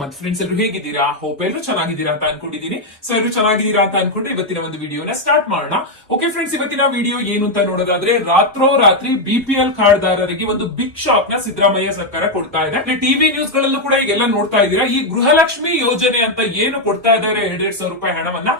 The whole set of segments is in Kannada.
ಮತ್ತೆ ಫ್ರೆಂಡ್ಸ್ ಎಲ್ಲರೂ ಹೇಗಿದ್ದೀರಾ? ಹೋಪ್ ಎಲ್ಲರೂ ಚೆನ್ನಾಗಿದ್ದೀರಾ ಅಂತ ಅನ್ಕೊಂಡಿದ್ದೀನಿ. ಸೊ ಎಲ್ಲರೂ ಚೆನ್ನಾಗಿದ್ದೀರಾ ಅಂತ ಅನ್ಕೊಂಡು ಇವತ್ತಿನ ಒಂದು ವಿಡಿಯೋನ ಸ್ಟಾರ್ಟ್ ಮಾಡೋಣ. ಓಕೆ ಫ್ರೆಂಡ್ಸ್, ಇವತ್ತಿನ ವಿಡಿಯೋ ಏನು ಅಂತ ನೋಡೋದಾದ್ರೆ, ರಾತ್ರೋರಾತ್ರಿ BPL ಕಾರ್ಡ್ ದಾರರಿಗೆ ಒಂದು ಬಿಗ್ ಶಾಕ್ ನ ಸಿದ್ದರಾಮಯ್ಯ ಸರ್ಕಾರ ಕೊಡ್ತಾ ಇದೆ. ಟಿವಿ ನ್ಯೂಸ್ ಗಳಲ್ಲೂ ಕೂಡ ಈಗೆಲ್ಲ ನೋಡ್ತಾ ಇದ್ದೀರಾ. ಈ ಗೃಹಲಕ್ಷ್ಮಿ ಯೋಜನೆ ಅಂತ ಏನು ಕೊಡ್ತಾ ಇದ್ದಾರೆ 2,000 ರೂಪಾಯಿ ಹಣವನ್ನ,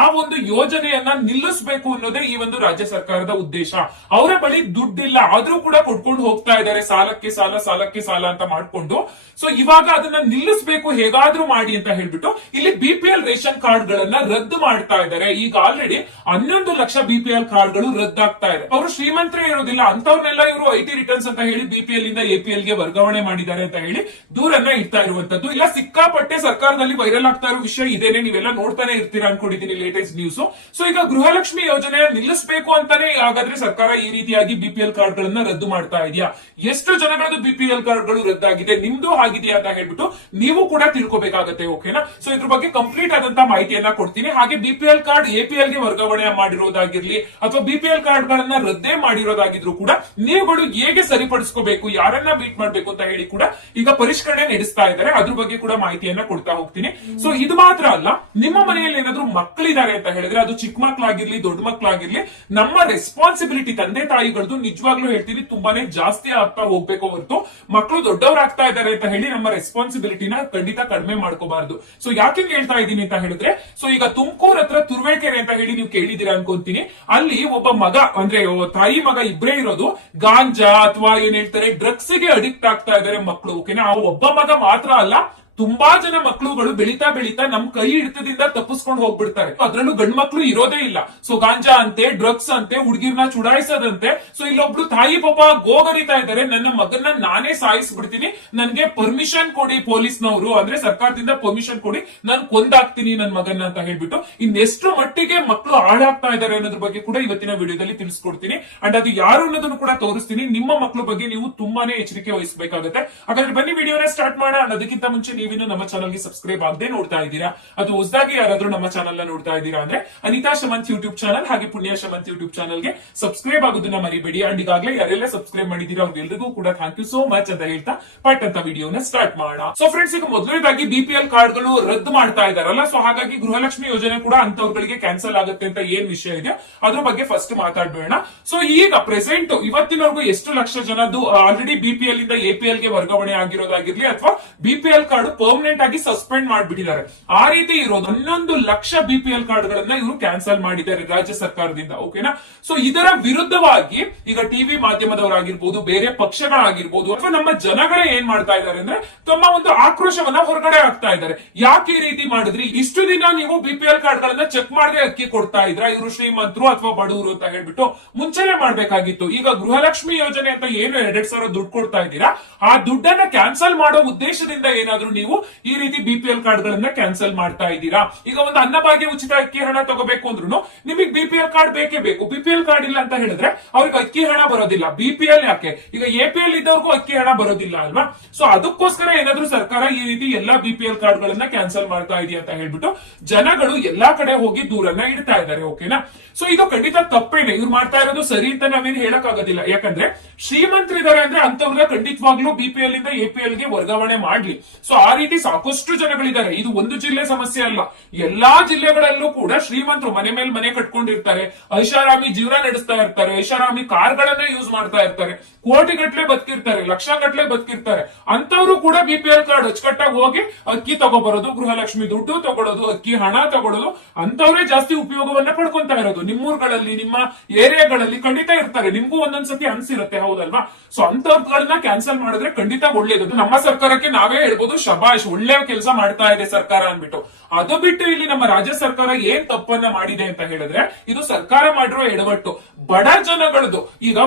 ಆ ಒಂದು ಯೋಜನೆಯನ್ನ ನಿಲ್ಲಿಸಬೇಕು ಅನ್ನೋದೇ ಈ ಒಂದು ರಾಜ್ಯ ಸರ್ಕಾರದ ಉದ್ದೇಶ. ಅವರ ಬಳಿ ದುಡ್ಡಿಲ್ಲ ಆದ್ರೂ ಕೂಡ ಕೊಟ್ಕೊಂಡು ಹೋಗ್ತಾ ಇದ್ದಾರೆ, ಸಾಲಕ್ಕೆ ಸಾಲ ಸಾಲಕ್ಕೆ ಸಾಲ ಅಂತ ಮಾಡ್ಕೊಂಡು. ಸೊ ಇವಾಗ ಅದನ್ನ ನಿಲ್ಲಿಸಬೇಕು ಹೇಗಾದ್ರೂ ಮಾಡಿ ಅಂತ ಹೇಳ್ಬಿಟ್ಟು ಇಲ್ಲಿ BPL ರೇಷನ್ ಕಾರ್ಡ್ ಗಳನ್ನ ರದ್ದು ಮಾಡ್ತಾ ಇದ್ದಾರೆ. ಈಗ ಆಲ್ರೆಡಿ 11 ಲಕ್ಷ BPL ಕಾರ್ಡ್ ಗಳು ರದ್ದಾಗ್ತಾ ಇದೆ. ಅವರು ಶ್ರೀಮಂತರೇ ಇರೋದಿಲ್ಲ, ಅಂತವ್ರನ್ನೆಲ್ಲ ಇವರು IT ರಿಟರ್ನ್ಸ್ ಅಂತ ಹೇಳಿ BPL ಇಂದ APL ಗೆ ವರ್ಗಾವಣೆ ಮಾಡಿದ್ದಾರೆ ಅಂತ ಹೇಳಿ ದೂರನ್ನ ಇಡ್ತಾ ಇರುವಂತದ್ದು. ಇಲ್ಲ ಸಿಕ್ಕಾಪಟ್ಟೆ ಸರ್ಕಾರದಲ್ಲಿ ವೈರಲ್ ಆಗ್ತಾ ಇರೋ ವಿಷಯ ಇದೇನೆ, ನೀವೆಲ್ಲ ನೋಡ್ತಾನೆ ಇರ್ತೀರಾ ಅನ್ಕೊಂಡಿದ್ದೀನಿ ಲೇಟೆಸ್ಟ್ ನ್ಯೂಸ್. ಸೊ ಈಗ ಗೃಹಲಕ್ಷ್ಮಿ ಯೋಜನೆ ನಿಲ್ಲಿಸಬೇಕು ಅಂತಾನೆ ಹಾಗಾದ್ರೆ ಸರ್ಕಾರ ಈ ರೀತಿಯಾಗಿ BPL ಕಾರ್ಡ್ ಗಳನ್ನ ರದ್ದು ಮಾಡ್ತಾ ಇದೆಯಾ? ಎಷ್ಟು ಜನಗಳದ್ದು BPL ಕಾರ್ಡ್ ಗಳು ರದ್ದಾಗಿದೆ, ನಿಮ್ದು ಆಗಿದೆಯಾ ಅಂತ ಹೇಳ್ಬಿಟ್ಟು ನೀವು ಕೂಡ ತಿಳ್ಕೊಬೇಕಾಗತ್ತೆ. ಓಕೆನಾ? ಸೊ ಇದ್ರ ಬಗ್ಗೆ ಕಂಪ್ಲೀಟ್ ಆದಂತ ಮಾಹಿತಿಯನ್ನ ಕೊಡ್ತೀನಿ. ಹಾಗೆ BPL ಕಾರ್ಡ್ APL ಗೆ ವರ್ಗಾವಣೆ ಮಾಡಿರೋದಾಗಿರ್ಲಿ ಅಥವಾ BPL ಕಾರ್ಡ್ ಗಳನ್ನ ರದ್ದೇ ಮಾಡಿರೋದಾಗಿದ್ರು ಕೂಡ ನೀವುಗಳು ಹೇಗೆ ಸರಿಪಡಿಸ್ಕೋಬೇಕು, ಯಾರನ್ನ ಮೀಟ್ ಮಾಡ್ಬೇಕು ಅಂತ ಹೇಳಿ ಕೂಡ ಈಗ ಪರಿಷ್ಕರಣೆ ನಡೆಸ್ತಾ ಇದ್ದಾರೆ. ಅದ್ರ ಬಗ್ಗೆ ಕೂಡ ಮಾಹಿತಿಯನ್ನ ಕೊಡ್ತಾ ಹೋಗ್ತೀನಿ. ಸೊ ಇದು ಮಾತ್ರ ಅಲ್ಲ, ನಿಮ್ಮ ಮನೆಯಲ್ಲಿ ಏನಾದ್ರೂ ಮಕ್ಕಳಿದ್ದಾರೆ ಅಂತ ಹೇಳಿದ್ರೆ, ಅದು ಚಿಕ್ಕ ಮಕ್ಕಳಾಗಿರ್ಲಿ ದೊಡ್ಡ ಮಕ್ಕಳಾಗಿರ್ಲಿ, ನಮ್ಮ ರೆಸ್ಪಾನ್ಸಿಬಿಲಿಟಿ ತಂದೆ ತಾಯಿಗಳದ್ದು ನಿಜವಾಗ್ಲೂ ಹೇಳ್ತೀನಿ ತುಂಬಾನೇ ಜಾಸ್ತಿ ಆಗ್ತಾ ಹೋಗ್ಬೇಕು ಹೊರತು ಮಕ್ಕಳು ದೊಡ್ಡವರಾಗ್ತಾ ಇದ್ದಾರೆ ಅಂತ ಹೇಳಿ ನಮ್ಮ ರೆಸ್ಪಾನ್ಸಿಬಿಲಿಟಿನ ಖಂಡಿತ ಕಡಿಮೆ ಮಾಡ್ಕೋಬಾರ್ದು. ಸೊ ಯಾಕೆ ಹೇಳ್ತಾ ಇದ್ದೀನಿ ಅಂತ ಹೇಳಿದ್ರೆ, ಸೊ ಈಗ ತುಮಕೂರು ಹತ್ರ ತುರುವೇಕೆರೆ ಅಂತ ಹೇಳಿ ನೀವು ಕೇಳಿದೀರಾ ಅನ್ಕೊಂತೀನಿ. ಅಲ್ಲಿ ಒಬ್ಬ ಮಗ ಅಂದ್ರೆ ತಾಯಿ ಮಗ ಇಬ್ಬರೇ ಇರೋದು, ಗಾಂಜಾ ಅಥವಾ ಏನ್ ಹೇಳ್ತಾರೆ ಡ್ರಗ್ಸ್ ಗೆ ಅಡಿಕ್ಟ್ ಆಗ್ತಾ ಇದ್ದಾರೆ ಮಕ್ಕಳು. ಓಕೆನಾ? ಆ ಒಬ್ಬ ಮಗ ಮಾತ್ರ ಅಲ್ಲ, ತುಂಬಾ ಜನ ಮಕ್ಕಳುಗಳು ಬೆಳೀತಾ ಬೆಳೀತಾ ನಮ್ ಕೈ ಹಿಡಿತದಿಂದ ತಪ್ಪಿಸ್ಕೊಂಡು ಹೋಗ್ಬಿಡ್ತಾರೆ. ಅದ್ರಲ್ಲೂ ಗಂಡ್ ಮಕ್ಳು ಇರೋದೇ ಇಲ್ಲ. ಸೊ ಗಾಂಜಾ ಅಂತೆ, ಡ್ರಗ್ಸ್ ಅಂತೆ, ಹುಡುಗಿರ್ನ ಚುಡಾಯಿಸೋದಂತೆ. ಸೊ ಇಲ್ಲೊಬ್ಳು ತಾಯಿ ಪಾಪ ಗೋಗರಿತಾ ಇದ್ದಾರೆ, ನನ್ನ ಮಗನ್ನ ನಾನೇ ಸಾಯಿಸ್ಬಿಡ್ತೀನಿ, ನನ್ಗೆ ಪರ್ಮಿಷನ್ ಕೊಡಿ ಪೊಲೀಸ್ನವರು, ಅಂದ್ರೆ ಸರ್ಕಾರದಿಂದ ಪರ್ಮಿಷನ್ ಕೊಡಿ, ನಾನು ಕೊಂದಾಕ್ತೀನಿ ನನ್ ಮಗನ್ನ ಅಂತ ಹೇಳ್ಬಿಟ್ಟು. ಇನ್ನೆಷ್ಟು ಮಟ್ಟಿಗೆ ಮಕ್ಕಳು ಹಾಳಾಗ್ತಾ ಇದ್ದಾರೆ ಅನ್ನೋದ್ರ ಬಗ್ಗೆ ಕೂಡ ಇವತ್ತಿನ ವಿಡಿಯೋದಲ್ಲಿ ತಿಳಿಸ್ಕೊಡ್ತೀನಿ. ಅಂಡ್ ಅದು ಯಾರು ಅನ್ನೋದನ್ನು ಕೂಡ ತೋರಿಸ್ತೀನಿ. ನಿಮ್ಮ ಮಕ್ಕಳ ಬಗ್ಗೆ ನೀವು ತುಂಬಾನೇ ಎಚ್ಚರಿಕೆ ವಹಿಸಬೇಕಾಗುತ್ತೆ. ಹಾಗಾದ್ರೆ ಬನ್ನಿ ವಿಡಿಯೋನ ಸ್ಟಾರ್ಟ್ ಮಾಡೋಣ. ಅದಕ್ಕಿಂತ ಮುಂಚೆ ನೀವಿನ್ನು ನಮ್ಮ ಚಾನಲ್ಗೆ ಸಬ್ಸ್ಕ್ರೈಬ್ ಆಗದೆ ನೋಡ್ತಾ ಇದ್ದೀರಾ, ಅದು ಹೊಸದಾಗಿ ಯಾರಾದ್ರೂ ನಮ್ಮ ಚಾನಲ್ ನೋಡ್ತಾ ಇದ್ದೀರಾ ಅಂದ್ರೆ ಅನಿತಾ ಶಮಂತ್ ಯೂಟ್ಯೂಬ್ ಚಾನಲ್ ಹಾಗೆ ಪುಣ್ಯ ಶಮಂತ್ ಯೂಟ್ಯೂಬ್ ಚಾನಲ್ಗೆ ಸಬ್ಸ್ಕ್ರೈಬ್ ಆಗೋದನ್ನ ಮರಿಬೇಡಿ. ಅಂಡ್ ಈಗಾಗಲೇ ಯಾರೆಲ್ಲ ಸಬ್ಸ್ಕ್ರೈಬ್ ಮಾಡಿದೀರಾ ಅವ್ರಿಗೆಲ್ಲರಿಗೂ ಕೂಡ ಥ್ಯಾಂಕ್ ಯು ಸೋ ಮಚ್ ಅಂತ ಹೇಳ್ತಾ ಪಟ್ ಅಂತ ವಿಡಿಯೋನ ಸ್ಟಾರ್ಟ್ ಮಾಡೋಣ. ಸೊ ಫ್ರೆಂಡ್ಸ್, ಈಗ ಮೊದಲನೇದಾಗಿ BPL ಕಾರ್ಡ್ ಗಳು ರದ್ದು ಮಾಡ್ತಾ ಇದಾರಲ್ಲ, ಸೊ ಹಾಗಾಗಿ ಗೃಹಲಕ್ಷ್ಮಿ ಯೋಜನೆ ಕೂಡ ಅಂತವ್ರಿಗೆ ಕ್ಯಾನ್ಸಲ್ ಆಗುತ್ತೆ ಅಂತ ಏನ್ ವಿಷಯ ಇದೆ ಅದ್ರ ಬಗ್ಗೆ ಫಸ್ಟ್ ಮಾತಾಡ್ಬೇಡ. ಸೊ ಈಗ ಪ್ರೆಸೆಂಟ್ ಇವತ್ತಿನವರೆಗೂ ಎಷ್ಟು ಲಕ್ಷ ಜನದ್ದು ಆಲ್ರೆಡಿ BPL ಇಂದ APL ಗೆ ವರ್ಗಾವಣೆ ಆಗಿರೋದಾಗಿರ್ಲಿ ಅಥವಾ BPL ಕಾರ್ಡ್ ಪರ್ಮನೆಂಟ್ ಆಗಿ ಸಸ್ಪೆಂಡ್ ಮಾಡಿಬಿಟ್ಟಿದ್ದಾರೆ. ಆ ರೀತಿ ಇರೋದು 11 ಲಕ್ಷ BPL ಕಾರ್ಡ್ ಗಳನ್ನ ಇವರು ಕ್ಯಾನ್ಸಲ್ ಮಾಡಿದ್ದಾರೆ ರಾಜ್ಯ ಸರ್ಕಾರದಿಂದ. ಓಕೆನಾ? ಸೊ ಇದರ ವಿರುದ್ಧವಾಗಿ ಈಗ ಟಿವಿ ಮಾಧ್ಯಮದವರಾಗಿರ್ಬೋದು, ಬೇರೆ ಪಕ್ಷಗಳಾಗಿರ್ಬೋದು ಅಥವಾ ನಮ್ಮ ಜನಗಳೇ ಏನ್ ಮಾಡ್ತಾ ಇದ್ದಾರೆ ಅಂದ್ರೆ ತಮ್ಮ ಒಂದು ಆಕ್ರೋಶವನ್ನ ಹೊರಗಡೆ ಹಾಕ್ತಾ ಇದ್ದಾರೆ. ಯಾಕೆ ಈ ರೀತಿ ಮಾಡಿದ್ರಿ? ಇಷ್ಟು ದಿನ ನೀವು BPL ಕಾರ್ಡ್ ಗಳನ್ನ ಚೆಕ್ ಮಾಡದೆ ಅಕ್ಕಿ ಕೊಡ್ತಾ ಇದ್ರ, ಇವರು ಶ್ರೀಮಂತರು ಅಥವಾ ಬಡವರು ಅಂತ ಹೇಳ್ಬಿಟ್ಟು ಮುಂಚೆನೆ ಮಾಡ್ಬೇಕಾಗಿತ್ತು. ಈಗ ಗೃಹಲಕ್ಷ್ಮಿ ಯೋಜನೆ ಅಂತ ಏನು 2,000 ದುಡ್ಡು ಕೊಡ್ತಾ ಇದ್ದೀರಾ, ಆ ದುಡ್ಡನ್ನ ಕ್ಯಾನ್ಸಲ್ ಮಾಡೋ ಉದ್ದೇಶದಿಂದ ಏನಾದ್ರೂ ನೀವು ಈ ರೀತಿ BPL ಕಾರ್ಡ್ ಗಳನ್ನ ಕ್ಯಾನ್ಸಲ್ ಮಾಡ್ತಾ ಇದ್ದೀರಾ. ಈಗ ಒಂದು ಅನ್ನಭಾಗ್ಯ ಉಚಿತ ಅಕ್ಕಿ ಹಣ ತಗೋಬೇಕು ಅಂದ್ರೂ ನಿಮಗೆ BPL ಕಾರ್ಡ್ ಬೇಕೇ ಬೇಕು. BPL ಕಾರ್ಡ್ ಇಲ್ಲ ಅಂತ ಹೇಳಿದ್ರೆ ಅವ್ರಿಗೆ ಅಕ್ಕಿ ಹಣ ಬರೋದಿಲ್ಲ. BPL ಯಾಕೆ, ಈಗ APL ಇದ್ದವ್ರಿಗೂ ಅಕ್ಕಿ ಹಣ ಬರೋದಿಲ್ಲ ಅಲ್ವಾ? ಸೊ ಅದಕ್ಕೋಸ್ಕರ ಏನಾದ್ರೂ ಸರ್ಕಾರ ಈ ರೀತಿ ಎಲ್ಲಾ BPL ಕಾರ್ಡ್ ಗಳನ್ನ ಕ್ಯಾನ್ಸಲ್ ಮಾಡ್ತಾ ಇದೆಯಾ ಅಂತ ಹೇಳ್ಬಿಟ್ಟು ಜನಗಳು ಎಲ್ಲಾ ಕಡೆ ಹೋಗಿ ದೂರನ್ನ ಇಡ್ತಾ ಇದ್ದಾರೆ. ಓಕೆನಾ? ಸೊ ಇದು ಖಂಡಿತ ತಪ್ಪೇನೆ, ಇವ್ರು ಮಾಡ್ತಾ ಇರೋದು ಸರಿ ಅಂತ ನಾವೇನು ಹೇಳಕ್ ಆಗೋದಿಲ್ಲ. ಯಾಕಂದ್ರೆ ಶ್ರೀಮಂತರಿದ್ದಾರೆ ಅಂದ್ರೆ ಅಂತವ್ರಿಗೆ ಖಂಡಿತವಾಗ್ಲೂ BPL ಇಂದ APL ಗೆ ವರ್ಗಾವಣೆ ಮಾಡ್ಲಿ. ಸೊ ಆ ರೀತಿ ಸಾಕಷ್ಟು ಜನಗಳಿದ್ದಾರೆ. ಇದು ಒಂದು ಜಿಲ್ಲೆ ಸಮಸ್ಯೆ ಅಲ್ಲ, ಎಲ್ಲಾ ಜಿಲ್ಲೆಗಳಲ್ಲೂ ಕೂಡ ಶ್ರೀಮಂತರು ಮನೆ ಮೇಲೆ ಮನೆ ಕಟ್ಕೊಂಡಿರ್ತಾರೆ, ಐಷಾರಾಮಿ ಜೀವನ ನಡೆಸ್ತಾ ಇರ್ತಾರೆ, ಐಷಾರಾಮಿ ಕಾರ್ಗಳನ್ನ ಯೂಸ್ ಮಾಡ್ತಾ ಇರ್ತಾರೆ, ಕೋಟಿಗಟ್ಲೆ ಬದುಕಿರ್ತಾರೆ, ಲಕ್ಷಗಟ್ಲೆ ಬದುಕಿರ್ತಾರೆ. ಅಂತವ್ರು ಕೂಡ BPL ಕಾರ್ಡ್ ಅಚ್ಚುಕಟ್ಟಾಗಿ ಹೋಗಿ ಅಕ್ಕಿ ತಗೋಬರೋದು, ಗೃಹಲಕ್ಷ್ಮಿ ದುಡ್ಡು ತಗೊಳ್ಳೋದು, ಅಕ್ಕಿ ಹಣ ತಗೊಳ್ಳೋದು, ಅಂತವ್ರೇ ಜಾಸ್ತಿ ಉಪಯೋಗವನ್ನ ಪಡ್ಕೊಂತಾ ಇರೋದು. ನಿಮ್ಮೂರ್ಗಳಲ್ಲಿ ನಿಮ್ಮ ಏರಿಯಾಗಳಲ್ಲಿ ಖಂಡಿತ ಇರ್ತಾರೆ, ನಿಮ್ಗೂ ಒಂದೊಂದ್ಸತಿ ಅನ್ಸಿರುತ್ತೆ, ಹೌದಲ್ವಾ? ಸೊ ಅಂತವ್ರಗಳನ್ನ ಕ್ಯಾನ್ಸಲ್ ಮಾಡಿದ್ರೆ ಖಂಡಿತ ಒಳ್ಳೇದು. ನಮ್ಮ ಸರ್ಕಾರಕ್ಕೆ ನಾವೇ ಹೇಳ್ಬೋದು ಶಬಾಷ್, ಒಳ್ಳೆ ಕೆಲಸ ಮಾಡ್ತಾ ಇದೆ ಸರ್ಕಾರ ಅನ್ಬಿಟ್ಟು. ಅದು ಬಿಟ್ಟು ಇಲ್ಲಿ ನಮ್ಮ ರಾಜ್ಯ ಸರ್ಕಾರ ಏನ್ ತಪ್ಪನ್ನ ಮಾಡಿದೆ ಅಂತ ಹೇಳಿದ್ರೆ, ಇದು ಸರ್ಕಾರ ಮಾಡಿರೋ ಎಡವಟ್ಟು. ಬಡ ಜನಗಳದು ಈಗ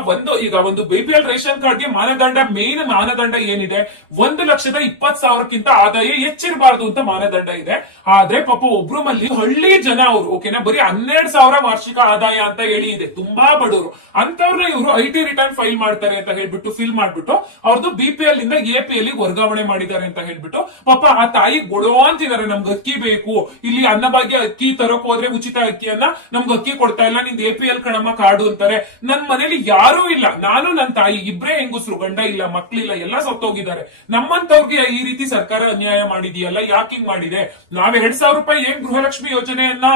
ಒಂದು BPL ರೇಷನ್ ಕಾರ್ಡ್ಗೆ ಮೇನ್ ಮಾನದಂಡ ಏನಿದೆ, 1,20,000ಕ್ಕಿಂತ ಆದಾಯ ಹೆಚ್ಚಿರಬಾರ್ದು ಅಂತ ಮಾನದಂಡ ಇದೆ. ಆದ್ರೆ ಪಾಪ ಒಬ್ರು ಮಲ್ಲಿ ಹಳ್ಳಿ ಜನ ಅವರು, ಓಕೆನಾ, ಬರೀ 12,000 ವಾರ್ಷಿಕ ಆದಾಯ ಅಂತ ಹೇಳಿ ಇದೆ, ತುಂಬಾ ಬಡವರು. ಅಂತವ್ರನ್ನ ಇವರು IT ರಿಟರ್ನ್ ಫೈಲ್ ಮಾಡ್ತಾರೆ ಅಂತ ಹೇಳ್ಬಿಟ್ಟು ಫಿಲ್ ಮಾಡ್ಬಿಟ್ಟು ಅವ್ರದ್ದು BPL ಇಂದ APL ಗೆ ವರ್ಗಾವಣೆ ಮಾಡಿದ್ದಾರೆ ಅಂತ ಹೇಳ್ಬಿಟ್ಟು ಪಾಪ ಆ ತಾಯಿ ಗೊಡೋ ಅಂತಿದ್ದಾರೆ, ನಮ್ಗೆ ಅಕ್ಕಿ ಬೇಕು, ಇಲ್ಲಿ ಅನ್ನಭಾಗ್ಯ ಅಕ್ಕಿ ತರಕ್ ಹೋದ್ರೆ ಉಚಿತ ಅಕ್ಕಿಯನ್ನ ನಮ್ಗೆ ಅಕ್ಕಿ ಕೊಡ್ತಾ ಇಲ್ಲ, ನಿಂದ APL ಕಣಮ್ಮ ಕಾರ್ಡು ಅಂತಾರೆ. ನನ್ ಮನೇಲಿ ಯಾರೂ ಇಲ್ಲ, ನಾನು ನನ್ನ ತಾಯಿ ಇಬ್ರೇ ಹೆಂಗಸ್ರು, ಗಂಡ ಇಲ್ಲ, ಮಕ್ಳಿಲ್ಲ, ಎಲ್ಲ ಸತ್ತೋಗಿದ್ದಾರೆ. ನಮ್ಮಂತವ್ರಿಗೆ ಈ ರೀತಿ ಸರ್ಕಾರ ಅನ್ಯಾಯ ಮಾಡಿದೆಯಲ್ಲ, ಯಾಕೆ ಹಿಂಗ್ ಮಾಡಿದೆ? ನಾವ್ 2,000 ರೂಪಾಯಿ ಏನ್ ಗೃಹಲಕ್ಷ್ಮಿ ಯೋಜನೆಯನ್ನ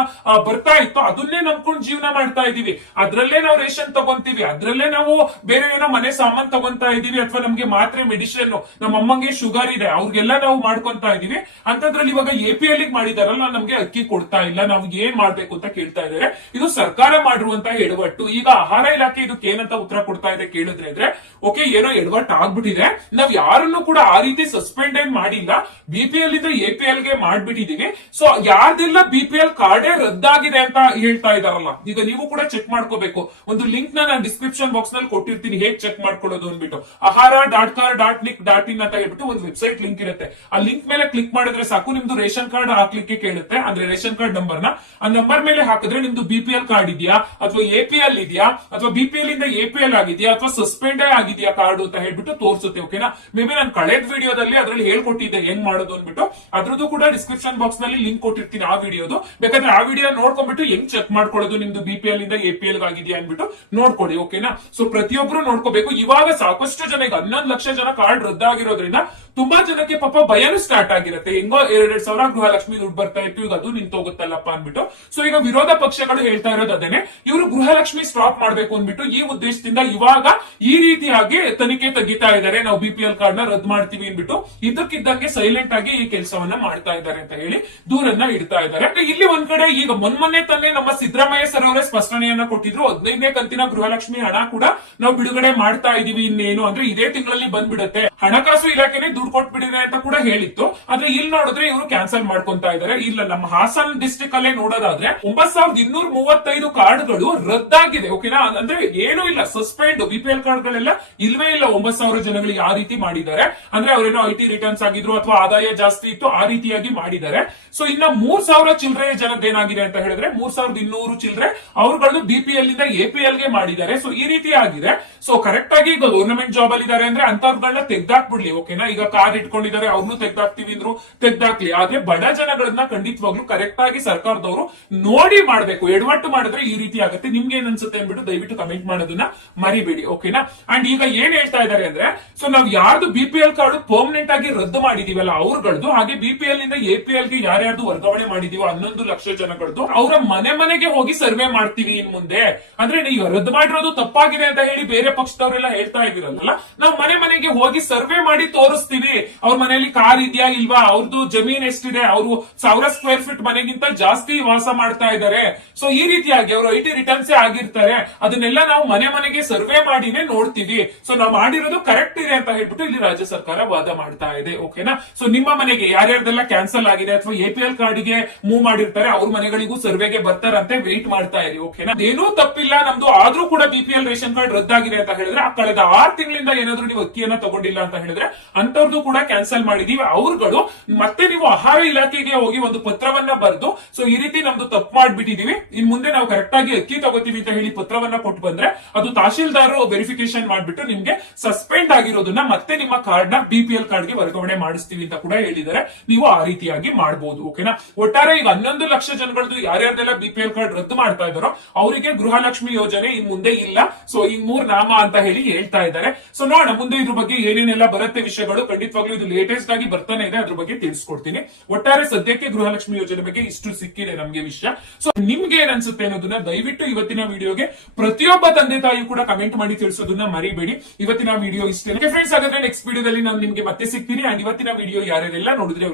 ಬರ್ತಾ ಇತ್ತು ಅದನ್ನೇ ನಂಬ್ಕೊಂಡು ಜೀವನ ಮಾಡ್ತಾ ಇದೀವಿ, ಅದ್ರಲ್ಲೇ ನಾವು ರೇಷನ್ ತಗೊಂತೀವಿ, ಅದ್ರಲ್ಲೇ ನಾವು ಬೇರೆ ಏನೋ ಮನೆ ಸಾಮಾನ್ ತಗೊಂತಾ ಇದೀವಿ, ಅಥವಾ ನಮ್ಗೆ ಮಾತ್ರೆ ಮೆಡಿಸಿನ್, ನಮ್ಮ ಅಮ್ಮಂಗೆ ಶುಗರ್ ಇದೆ ಅವ್ರಿಗೆಲ್ಲ ನಾವು ಮಾಡ್ಕೊಂತಾ ಇದೀವಿ. ಅಂತದ್ರಲ್ಲಿ ಇವಾಗ APL ಮಾಡಿದಾರಲ್ಲ, ನಮ್ಗೆ ಅಕ್ಕಿ ಕೊಡ್ತಾ ಇಲ್ಲ, ನಾವು ಏನ್ ಮಾಡ್ಬೇಕು ಅಂತ ಕೇಳ್ತಾ ಇದಾರೆ. ಇದು ಸರ್ಕಾರ ಮಾಡಿರುವಂತ ಎಡವಟ್ಟು. ಈಗ ಆಹಾರ ಇಲಾಖೆ ಇದಕ್ಕೆ ಏನಂತ ಉತ್ತರ ಕೊಡ್ತಾ ಇದೆ ಕೇಳಿದ್ರೆ ಇದ್ರೆ, ಓಕೆ ಏನೋ ಎಡವಟ್ಟು ಆಗ್ಬಿಟ್ಟಿದೆ, ನಾವ್ ಯಾರನ್ನು ಕೂಡ ಆ ರೀತಿ ಸಸ್ಪೆಂಡ್ ಏನ್ ಮಾಡಿಲ್ಲ, BPL ಇಂದ APL ಗೆ ಮಾಡ್ಬಿಟ್ಟಿದೀವಿ. ಸೊ ಯಾರ್ದೆಲ್ಲ BPL ಕಾರ್ಡೇ ರದ್ದಾಗಿದೆ ಅಂತ ಹೇಳ್ತಾ ಇದಾರಲ್ಲ, ಈಗ ನೀವು ಕೂಡ ಚೆಕ್ ಮಾಡ್ಕೋಬೇಕು. ಒಂದು ಲಿಂಕ್ ನಾನು ಡಿಸ್ಕ್ರಿಪ್ಷನ್ ಬಾಕ್ಸ್ ನಲ್ಲಿ ಕೊಟ್ಟಿರ್ತೀನಿ, ಹೇಗ್ ಚೆಕ್ ಮಾಡ್ಕೊಳ್ಳೋದು ಅಂದ್ಬಿಟ್ಟು. ahara.kar.nic.in ಅಂತ ಹೇಳ್ಬಿಟ್ಟು ಒಂದು ವೆಬ್ಸೈಟ್ ಲಿಂಕ್ ಇರುತ್ತೆ. ಆ ಲಿಂಕ್ ಮೇಲೆ ಕ್ಲಿಕ್ ಮಾಡಿದ್ರೆ ಸಾಕು, ನಿಮ್ದು ರೇಷನ್ ಕಾರ್ಡ್ ಹಾಕ್ಲಿಕ್ಕೆ ಕೇಳುತ್ತೆ, ಅಂದ್ರೆ ರೇಷನ್ ಕಾರ್ಡ್ ನಂಬರ್ನ ಆ ನಂಬರ್ ಮೇಲೆ ಹಾಕಿದ್ರೆ ನಿಮ್ದು BPL ಕಾರ್ಡ್ ಇದೆಯಾ, ಅಥವಾ APL ಇದೆಯಾ, ಅಥವಾ BPL ಇಂದ APL ಆಗಿದೆಯಾ, ಅಥವಾ ಸಸ್ಪೆಂಡ್ ಆಗಿದೆಯಾ ಕಾರ್ಡ್ ಅಂತ ಹೇಳ್ಬಿಟ್ಟು ತೋರಿಸುತ್ತೆ. ಓಕೆನಾ, ಮೇ ಬಿ ನಾನು ಕಳೆದ ವಿಡಿಯೋದಲ್ಲಿ ಅದ್ರಲ್ಲಿ ಹೇಳ್ಕೊಟ್ಟಿದ್ದೆ ಹೆಂಗ್ ಮಾಡೋದು ಅಂದ್ಬಿಟ್ಟು, ಅದ್ರದ್ದು ಕೂಡ ಡಿಸ್ಕ್ರಿಪ್ಷನ್ ಬಾಕ್ಸ್ ನಲ್ಲಿ ಲಿಂಕ್ ಕೊಟ್ಟಿರ್ತೀನಿ ಆ ವಿಡಿಯೋದು. ಬೇಕಾದ್ರೆ ಆ ವಿಡಿಯೋ ನೋಡ್ಕೊಂಡ್ಬಿಟ್ಟು ಹೆಂಗ್ ಚೆಕ್ ಮಾಡ್ಕೊಳ್ಳೋದು ನಿಮ್ದು BPL ಇಂದ APL ಆಗಿದೆಯಾ ಅಂದ್ಬಿಟ್ಟು ನೋಡ್ಕೊಳ್ಳಿ. ಓಕೆನಾ, ಸೊ ಪ್ರತಿಯೊಬ್ರು ನೋಡ್ಕೋಬೇಕು. ಇವಾಗ ಸಾಕಷ್ಟು ಜನ, ಈಗ 11 ಲಕ್ಷ ಜನ ಕಾರ್ಡ್ ರದ್ದಾಗಿರೋದ್ರಿಂದ ತುಂಬಾ ಜನಕ್ಕೆ ಪಾಪ ಭಯನೂ ಸ್ಟಾರ್ಟ್ ಆಗಿರುತ್ತೆ, ಹೆಂಗೋ 2,000 ಗೃಹಲಕ್ಷ್ಮಿ ದುಡ್ಡು ಬರ್ತಾ ಇತ್ತು, ಈಗ ಅದು ನಿಂತೋಗುತ್ತಲ್ಲಪ್ಪ ಅಂದ್ಬಿಟ್ಟು. ಸೊ ಈಗ ವಿರೋಧ ಪಕ್ಷಗಳು ಹೇಳ್ತಾ ಇರೋದು ಅದೇನೆ, ಇವರು ಗೃಹಲಕ್ಷ್ಮಿ ಸ್ಟಾಪ್ ಮಾಡ್ಬೇಕು ಅಂದ್ಬಿಟ್ಟು ಈ ಉದ್ದೇಶದಿಂದ ಇವಾಗ ಈ ರೀತಿಯಾಗಿ ತನಿಖೆ ತೆಗಿತಾ ಇದ್ದಾರೆ, ನಾವು BPL ಕಾರ್ಡ್ ನ ರದ್ದು ಮಾಡ್ತೀವಿ ಅಂದ್ಬಿಟ್ಟು. ಇದಕ್ಕಿದ್ದಂಗೆ ಸೈಲೆಂಟ್ ಆಗಿ ಈ ಕೆಲಸವನ್ನ ಮಾಡ್ತಾ ಇದ್ದಾರೆ ಅಂತ ಹೇಳಿ ದೂರನ್ನ ಇಡ್ತಾ ಇದ್ದಾರೆ. ಇಲ್ಲಿ ಒಂದ್ ಕಡೆ ಈಗ ಮೊನ್ನೆ ತಾನೇ ನಮ್ಮ ಸಿದ್ದರಾಮಯ್ಯ ಸರ್ ಅವರೇ ಸ್ಪಷ್ಟನೆಯನ್ನ ಕೊಟ್ಟಿದ್ರು, 15ನೇ ಕಂತಿನ ಗೃಹಲಕ್ಷ್ಮಿ ಹಣ ಕೂಡ ನಾವು ಬಿಡುಗಡೆ ಮಾಡ್ತಾ ಇದೀವಿ, ಇನ್ನೇನು ಅಂದ್ರೆ ಇದೇ ತಿಂಗಳಲ್ಲಿ ಬಂದ್ಬಿಡುತ್ತೆ, ಹಣಕಾಸು ಇಲಾಖೆನೇ ದುಡ್ಡು ಕೊಟ್ಬಿಟ್ಟಿದೆ ಅಂತ ಕೂಡ ಹೇಳಿತ್ತು. ಆದ್ರೆ ಇಲ್ಲಿ ನೋಡಿದ್ರೆ ಇವರು ಕ್ಯಾನ್ಸಲ್ ಮಾಡ್ಕೊಂತಾ ಇದ್ದಾರೆ. ಇಲ್ಲ, ನಮ್ಮ ಹಾಸನ್ ಡಿಸ್ಟ್ರಿಕ್ಟ್ ಅಲ್ಲೇ ನೋಡೋದಾದ್ರೆ 9,235 ಕಾರ್ಡ್ಗಳು ರದ್ದಾಗಿದೆ. ಓಕೆನಾ, ಅಂದ್ರೆ ಏನೂ ಇಲ್ಲ, ಸಸ್ಪೆಂಡ್ BPL ಕಾರ್ಡ್ ಗಳೆಲ್ಲ ಇಲ್ವೇ ಇಲ್ಲ. 9,000 ಜನಗಳಿಗೆ ಆ ರೀತಿ ಮಾಡಿದ್ದಾರೆ. ಅಂದ್ರೆ ಅವರೇನೋ IT ರಿಟರ್ನ್ಸ್ ಆಗಿದ್ರು ಅಥವಾ ಆದಾಯ ಜಾಸ್ತಿ ಇತ್ತು, ಆ ರೀತಿಯಾಗಿ ಮಾಡಿದ್ದಾರೆ. ಸೊ ಇನ್ನ 3,000 ಚಿಲ್ಲರೆ ಜನದ್ದೇನಾಗಿದೆ ಅಂತ ಹೇಳಿದ್ರೆ 3,200 ಚಿಲ್ಲರೆ ಅವ್ರುಗಳು BPL ಇಂದ APL ಗೆ ಮಾಡಿದ್ದಾರೆ. ಸೊ ಈ ರೀತಿ ಆಗಿದೆ. ಸೊ ಕರೆಕ್ಟ್ ಆಗಿ ಈಗ ಗವರ್ನಮೆಂಟ್ ಜಾಬ್ ಅಲ್ಲಿ ಇದಾರೆ ಅಂದ್ರೆ ಅಂತವ್ರಗಳನ್ನ ತೆಗ್ದಾಕ್ಬಿಡ್ಲಿ. ಓಕೆನಾ, ಈಗ ಕಾರ್ ಇಟ್ಕೊಂಡಿದ್ದಾರೆ, ಅವ್ರನ್ನು ತೆಗ್ದಾಕ್ತಿವಿ ಅಂದ್ರು ತೆಗ್ದಾಕ್ಲಿ. ಆದ್ರೆ ಬಡ ಜನಗಳನ್ನ ಖಂಡಿತವಾಗ್ಲೂ ಕರೆಕ್ಟ್ ಆಗಿ ಸರ್ಕಾರದವರು ನೋಡಿ ಮಾಡ್ಬೇಕು. ಎಡವಟ್ಟು ಮಾಡಿದ್ರೆ ಈ ರೀತಿ ಆಗುತ್ತೆ. ನಿಮ್ಗೆ ಏನ್ ಅನ್ಸುತ್ತೆ ಅಂದ್ಬಿಟ್ಟು ದಯವಿಟ್ಟು ಕಮೆಂಟ್ ಮಾಡೋದನ್ನ ಮರಿಬೇಡಿ. ಓಕೆನಾ, ಅಂಡ್ ಈಗ ಏನ್ ಹೇಳ್ತಾ ಇದ್ದಾರೆ ಅಂದ್ರೆ, ಸೊ ನಾವು ಯಾರ್ದು BPL ಕಾರ್ಡ್ ಪರ್ಮನೆಂಟ್ ಆಗಿ ರದ್ದು ಮಾಡಿದೀವಲ್ಲ ಅವ್ರಗಳದ್ದು, ಹಾಗೆ BPL ಇಂದ APL ಗೆ ಯಾರ್ಯಾರ್ದು ವರ್ಗಾವಣೆ ಮಾಡಿದೀವೋ 11 ಲಕ್ಷ ಜನಗಳದ್ದು ಅವರ ಮನೆಗೆ ಹೋಗಿ ಸರ್ವೆ ಮಾಡ್ತೀವಿ ಇನ್ ಮುಂದೆ. ಅಂದ್ರೆ ನೀವು ರದ್ದು ಮಾಡಿರೋದು ತಪ್ಪಾಗಿದೆ ಅಂತ ಹೇಳಿ ಬೇರೆ ಪಕ್ಷದವರೆಲ್ಲ ಹೇಳ್ತಾ ಇದೀರಲ್ಲ, ನಾವು ಮನೆಗೆ ಹೋಗಿ ಸರ್ವೆ ಮಾಡಿ ತೋರಿಸ್ತೀವಿ. ಅವ್ರ ಮನೆಯಲ್ಲಿ ಕಾರ್ ಇದೆಯಾ ಇಲ್ವಾ, ಅವ್ರದ್ದು ಜಮೀನ್ ಎಷ್ಟಿದೆ, ಅವರು 1000 ಸ್ಕ್ವೇರ್ ಫೀಟ್ ಮನೆಗಿಂತ ಜಾಸ್ತಿ ವಾಸ ಮಾಡ್ತಾ ಇದ್ದಾರೆ. ಸೊ ಈ ರೀತಿಯಾಗಿ ಅವರು IT ರಿಟರ್ನ್ಸ್ ಆಗಿರ್ತಾರೆ, ಅದನ್ನೆಲ್ಲ ನಾವು ಮನೆಗೆ ಸರ್ವೆ ಮಾಡಿನೇ ನೋಡ್ತೀವಿ. ಸೊ ನಾವು ಮಾಡಿರೋದು ಕರೆಕ್ಟ್ ಇದೆ ಅಂತ ಹೇಳ್ಬಿಟ್ಟು ಇಲ್ಲಿ ರಾಜ್ಯ ಸರ್ಕಾರ ವಾದ ಮಾಡ್ತಾ ಇದೆ. ಓಕೆನಾ, ಸೊ ನಿಮ್ಮ ಮನೆಗೆ ಯಾರ್ಯಾರ್ದೆಲ್ಲ ಕ್ಯಾನ್ಸಲ್ ಆಗಿದೆ ಅಥವಾ APL ಕಾರ್ಡ್ಗೆ ಮೂವ್ ಮಾಡಿರ್ತಾರೆ ಅವ್ರ ಮನೆಗಳಿಗೂ ಸರ್ವೆಗೆ ಬರ್ತಾರಂತೆ, ವೇಟ್ ಮಾಡ್ತಾ ಇರಿ. ಓಕೆನಾ, ಏನೂ ತಪ್ಪಿಲ್ಲ ನಮ್ದು, ಆದ್ರೂ ಕೂಡ BPL ರೇಷನ್ ಕಾರ್ಡ್ ರದ್ದಾಗಿದೆ ಅಂತ ಹೇಳಿದ್ರೆ, ಕಳೆದ 6 ತಿಂಗಳಿಂದ ಏನಾದ್ರೂ ನೀವು ಅಕ್ಕಿಯನ್ನ ತಗೊಂಡಿಲ್ಲ ಅಂತ ಹೇಳಿದ್ರೆ ಅಂತವ್ರದ್ದು ಕೂಡ ಕ್ಯಾನ್ಸಲ್ ಮಾಡಿದೀವಿ. ಅವ್ರುಗಳು ಮತ್ತೆ ನೀವು ಆಹಾರ ಇಲಾಖೆಗೆ ಹೋಗಿ ಒಂದು ಪತ್ರವನ್ನ ಬರೆದು, ಸೊ ಈ ರೀತಿ ನಮ್ದು ತಪ್ಪು ಮಾಡ್ಬಿಟ್ಟಿದೀವಿ, ಇನ್ ಮುಂದೆ ನಾವು ಕರೆಕ್ಟ್ ಆಗಿ ಅಕ್ಕಿ ತಗೋತೀವಿ ಅಂತ ಹೇಳಿ ಪತ್ರವನ್ನ ಕೊಟ್ಟು ಬಂದ್ರೆ ಅದು ತಹಶೀಲ್ದಾರ್ ವೆರಿಫಿಕೇಶನ್ ಮಾಡ್ಬಿಟ್ಟು ನಿಮ್ಗೆ ಸಸ್ಪೆಂಡ್ ಆಗಿರೋದನ್ನ ಮತ್ತೆ ನಿಮ್ಮ ಕಾರ್ಡ್ ನ BPL ಕಾರ್ಡ್ ಗೆ ವರ್ಗಾವಣೆ ಮಾಡಿಸ್ತೀವಿ ಅಂತ ಕೂಡ ಹೇಳಿದ್ದಾರೆ. ನೀವು ಆ ರೀತಿಯಾಗಿ ಮಾಡಬಹುದು. ಓಕೆನಾ, ಒಟ್ಟಾರೆ ಈಗ 11 ಲಕ್ಷ ಜನಗಳದ್ದು ಯಾರ್ಯಾರ್ದೆಲ್ಲ BPL ಕಾರ್ಡ್ ರದ್ದು ಮಾಡ್ತಾ ಇದಾರೋ ಅವರಿಗೆ ಗೃಹಲಕ್ಷ್ಮಿ ಯೋಜನೆ ಇನ್ ಮುಂದೆ ಇಲ್ಲ. ಸೊ ಈ 3 ನಾಮ ಅಂತ ಹೇಳಿ ಹೇಳ್ತಾ ಇದ್ದಾರೆ. ಸೊ ನೋಡೋಣ ಮುಂದೆ ಇದ್ರ ಬಗ್ಗೆ ಏನೇನೆಲ್ಲ ಬರುತ್ತೆ ವಿಷಯಗಳು. ಖಂಡಿತವಾಗ್ಲೂ ಇದು ಲೇಟೆಸ್ಟ್ ಆಗಿ ಬರ್ತಾನೆ ಇದೆ, ಅದ್ರ ಬಗ್ಗೆ ತಿಳಿಸ್ಕೊಡ್ತೀನಿ. ಒಟ್ಟಾರೆ ಸದ್ಯಕ್ಕೆ ಗೃಹಲಕ್ಷ್ಮಿ ಯೋಜನೆ ಬಗ್ಗೆ ಇಷ್ಟು ಸಿಕ್ಕಿದೆ ನಮ್ಗೆ ವಿಷಯ. ಸೊ ನಿಮ್ಗೆ ಏನ್ ಅನ್ಸುತ್ತೆ ಅನ್ನೋದನ್ನ ದಯವಿಟ್ಟು ಇವತ್ತಿನ ವಿಡಿಯೋಗೆ ಪ್ರತಿಯೊಬ್ಬ ತಂದೆ ತಾಯಿ ಕೂಡ ಕಮೆಂಟ್ ಮಾಡಿ ತಿಳಿಸೋದನ್ನ ಮರಿಬೇಡಿ. ಇವತ್ತಿನ ವಿಡಿಯೋ ಇಷ್ಟೇ ಫ್ರೆಂಡ್ಸ್. ಹಾಗಾದ್ರೆ ನೆಕ್ಸ್ಟ್ ವಿಡಿಯೋದಲ್ಲಿ ನಾನು ನಿಮ್ಗೆ ಮತ್ತೆ ಸಿಗ್ತೀನಿ. ಅಂಡ್ ಇವತ್ತಿನ ವಿಡಿಯೋ ಯಾರ್ಯಾರೆಲ್ಲ ನೋಡಿದ್ರೆ